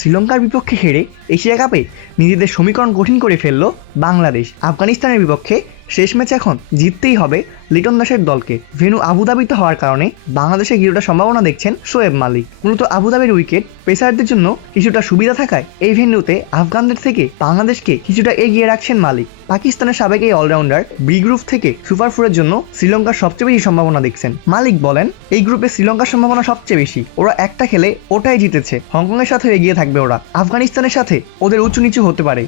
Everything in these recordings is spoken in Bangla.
শ্রীলঙ্কার বিপক্ষে হেরে এশিয়া কাপে নিজেদের সমীকরণ কঠিন করে ফেলল বাংলাদেশ। আফগানিস্তানের বিপক্ষে শেষ ম্যাচ এখন জিততেই হবে লিটন দাসের দলকে। ভেন্যু আবুধাবিতে হওয়ার কারণে বাংলাদেশে কিছুটা সম্ভাবনা দেখছেন শোয়েব মালিক। মূলত আবুধাবির উইকেট পেসারদের জন্য কিছুটা সুবিধা থাকায় এই ভেন্যুতে আফগানদের থেকে বাংলাদেশকে কিছুটা এগিয়ে রাখছেন মালিক। পাকিস্তানের সাবেক এই অলরাউন্ডার বি গ্রুপ থেকে সুপার ফোরের জন্য শ্রীলঙ্কার সবচেয়ে বেশি সম্ভাবনা দেখছেন। মালিক বলেন, এই গ্রুপে শ্রীলঙ্কার সম্ভাবনা সবচেয়ে বেশি। ওরা একটা খেলে ওটাই জিতেছে। হংকংয়ের সাথে এগিয়ে থাকবে ওরা। আফগানিস্তানের সাথে ওদের উঁচু নিচু হতে পারে।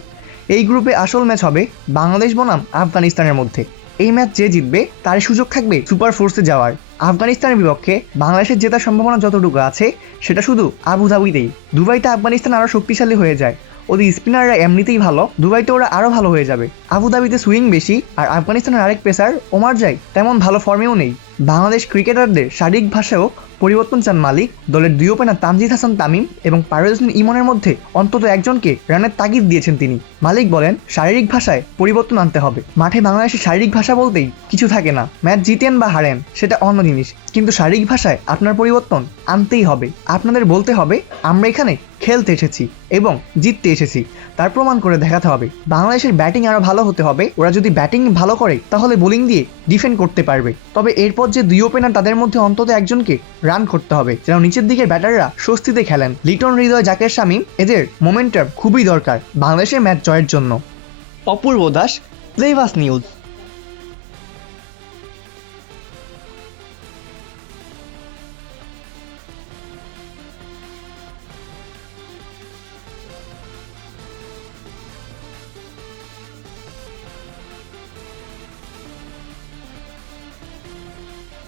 এই গ্রুপে আসল ম্যাচ হবে বাংলাদেশ বনাম আফগানিস্তানের মধ্যে। এই ম্যাচ যে জিতবে তারই সুযোগ থাকবে সুপার ফোর্সে যাওয়ার। আফগানিস্তানের বিপক্ষে বাংলাদেশের জেতার সম্ভাবনা যতটুকু আছে সেটা শুধু আবুধাবিতেই। দুবাইতে আফগানিস্তান আরও শক্তিশালী হয়ে যায়। ওদের স্পিনাররা এমনিতেই ভালো, দুবাইতে ওরা আরও ভালো হয়ে যাবে। আবুধাবিতে সুইং বেশি, আর আফগানিস্তানের আরেক পেসার ওমার জাই তেমন ভালো ফর্মেও নেই। বাংলাদেশ ক্রিকেটারদের শারীরিক ভাষায়ও পরিবর্তন চান মালিক। দলের দুই ওপেনার তানজিদ হাসান তামিম এবং পারভেজ হোসেন ইমনের মধ্যে অন্তত একজনকে রানের তাগিদ দিয়েছেন তিনি। মালিক বলেন, শারীরিক ভাষায় পরিবর্তন আনতে হবে। মাঠে বাংলাদেশের শারীরিক ভাষা বলতেই কিছু থাকে না। ম্যাচ জিতেন বা হারেন সেটা অন্য জিনিস, কিন্তু শারীরিক ভাষায় আপনার পরিবর্তন আনতেই হবে। আপনাদের বলতে হবে আমরা এখানে খেলতে এসেছি এবং জিততে এসেছি, তার প্রমাণ করে দেখাতে হবে। বাংলাদেশের ব্যাটিং আরও ভালো হতে হবে। ওরা যদি ব্যাটিং ভালো করে তাহলে বোলিং দিয়ে ডিফেন্ড করতে পারবে। তবে এরপর যে দুই ওপেনার তাদের মধ্যে অন্তত একজনকে রান করতে হবে, যেন নিচের দিকের ব্যাটাররা স্বস্তিতে খেলেন। লিটন, হৃদয়, জাকের শামীম এদের মোমেন্টাম খুবই দরকার বাংলাদেশের ম্যাচ জয়ের জন্য। অপূর্ব দাস, প্লেভাস নিউজ।